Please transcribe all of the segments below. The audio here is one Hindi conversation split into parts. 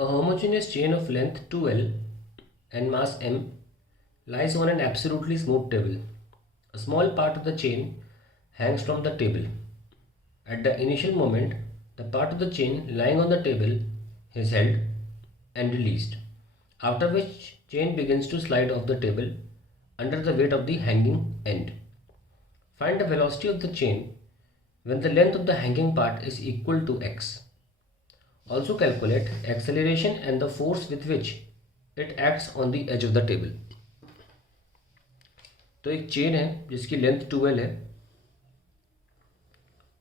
A homogeneous chain of length 2L and mass m lies on an absolutely smooth table. A small part of the chain hangs from the table. At the initial moment, the part of the chain lying on the table is held and released, after which chain begins to slide off the table under the weight of the hanging end. Find the velocity of the chain when the length of the hanging part is equal to x. Also calculate acceleration and the force with which it acts on the edge of the table. तो एक चेन है जिसकी लेंथ 12 है,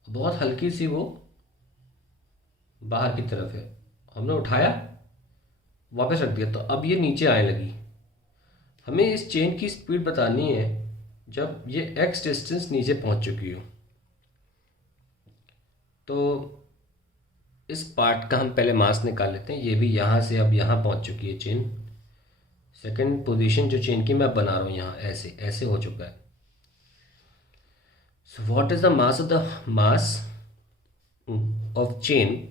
बहुत हल्की सी वो बाहर की तरफ है, हमने उठाया वापस रख दिया तो अब ये नीचे आने लगी। हमें इस चेन की स्पीड बतानी है जब ये x डिस्टेंस नीचे पहुंच चुकी हो। तो इस पार्ट का हम पहले मास निकाल लेते हैं। ये भी यहाँ से अब यहाँ पहुंच चुकी है चेन। सेकंड पोजीशन जो चेन की मैं बना रहा हूँ यहाँ ऐसे ऐसे हो चुका है। So what is the mass of chain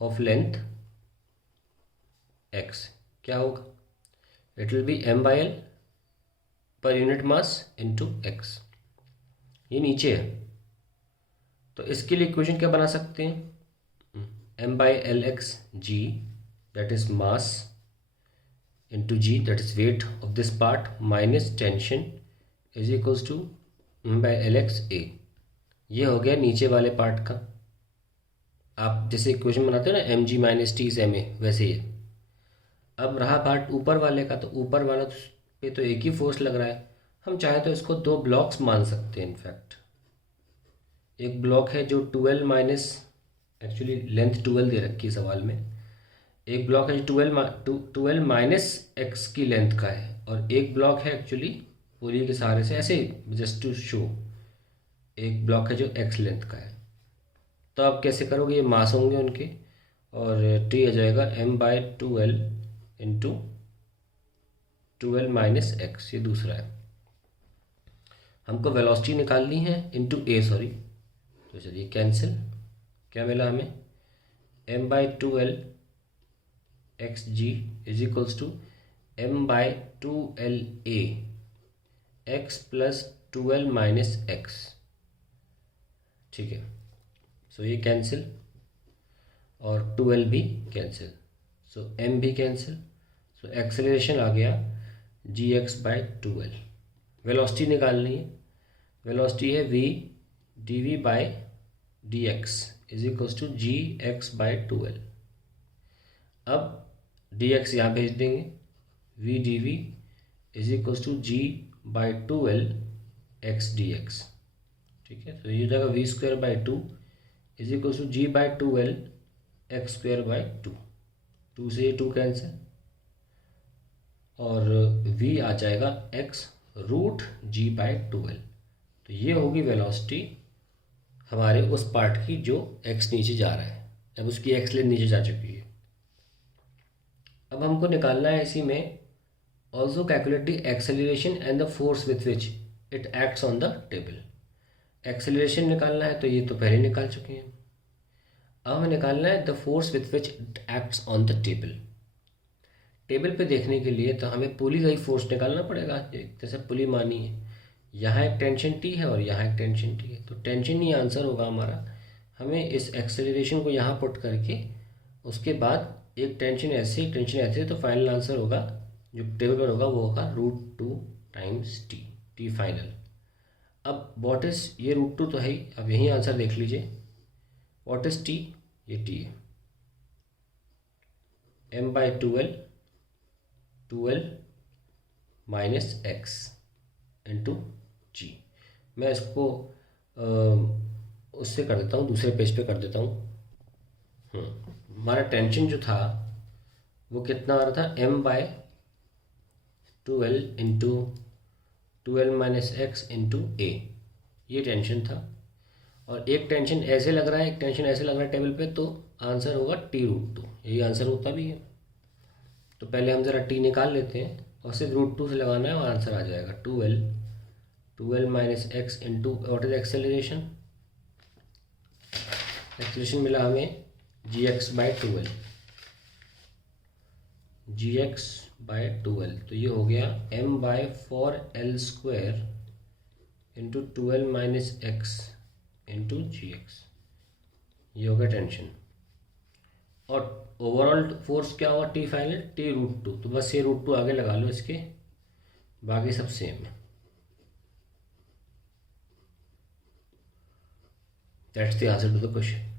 of length x? क्या होगा? It will be m/l per unit mass into x। ये नीचे है तो इसके लिए इक्वेशन क्या बना सकते हैं? m/lx g, that is mass, into g, that is weight of this part, minus tension is equals to m/lx a। ये हो गया नीचे वाले पार्ट का। आप जैसे इक्वेशन बनाते हो ना mg minus t m a, वैसे ही। अब रहा पार्ट ऊपर वाले का, तो ऊपर वाला पे तो एक ही फोर्स लग रहा है। हम चाहें तो इसको दो ब्लॉक्स मान सकते हैं। इनफैक्ट एक ब्लॉक है जो 12 माइनस, एक्चुअली लेंथ 12 दे रखी है सवाल में। एक ब्लॉक है जो 12 माइनस एक्स की लेंथ का है, और एक ब्लॉक है एक्चुअली पूरी के सहारे से ऐसे जस्ट टू शो, एक ब्लॉक है जो एक्स लेंथ का है। तो आप कैसे करोगे? ये मास होंगे उनके, और टी आ जाएगा m/2l इंटू 12 माइनस एक्स, ये दूसरा है। हमको वेलोसिटी निकालनी है इंटू ए, सॉरी, तो चलिए कैंसिल। क्या मिला हमें? m/2l x g is equals to m/2l a x plus 12 minus x. ठीक है, सो ये कैंसिल और 12 भी कैंसिल, सो m भी कैंसिल। सो एक्सेलरेशन आ गया gx/2l। वेलोसिटी निकालनी है। वेलोसिटी है v dv/dx is equals to gx/2l। अब dx यहाँ भेज देंगे, v dv is equals to g/2l x dx। ठीक है, तो ये हो जाएगा v²/2 is equals to g/2l x²/2। 2 से ये 2 कैंसिल, और v आ जाएगा x√g/2l। तो ये होगी वेलोसिटी हमारे उस पार्ट की जो x नीचे जा रहा है। अब उसकी x लेंथ नीचे जा चुकी है। अब हमको निकालना है इसी में also calculate the acceleration and the force with which it acts on the table. Acceleration निकालना है तो ये तो पहले निकाल चुके हैं। अब हमें निकालना है the force with which it acts on the table. Table पे देखने के लिए तो हमें पुली का ही फोर्स निकालना पड़ेगा। जैसे पुली मानी है, यहाँ एक टेंशन टी है और यहाँ एक टेंशन टी है, तो टेंशन ही आंसर होगा हमारा। हमें इस एक्सेलरेशन को यहाँ पुट करके उसके बाद एक टेंशन ऐसे एक टेंशन ऐसे, तो फाइनल आंसर होगा जो टेबल पर होगा वो होगा √2 टाइम्स टी फाइनल। अब वॉट इज़, ये √2 तो है ही, अब यही आंसर देख लीजिए। What is T? ये टी है, m/2l 2l minus x into जी। मैं इसको उससे कर देता हूँ, दूसरे पेज पे कर देता हूँ। हमारा टेंशन जो था वो कितना आ रहा था? m/2l into 2l minus x into a, ये टेंशन था। और एक टेंशन ऐसे लग रहा है, एक टेंशन ऐसे लग रहा है टेबल पे, तो आंसर होगा t√2। यही आंसर होता भी है। तो पहले हम ज़रा t निकाल लेते हैं और सिर्फ √2 से लगाना है और आंसर आ जाएगा 2l minus x into what is acceleration. Acceleration मिला हमें gx/12, gx/12, तो ये हो गया m/4l² into 12 minus x into g x, ये हो गया टेंशन। और ओवरऑल फोर्स क्या होगा टी फाइनल T√2, तो बस ये √2 आगे लगा लो इसके, बाकी सब सेम है। That's the answer to the question.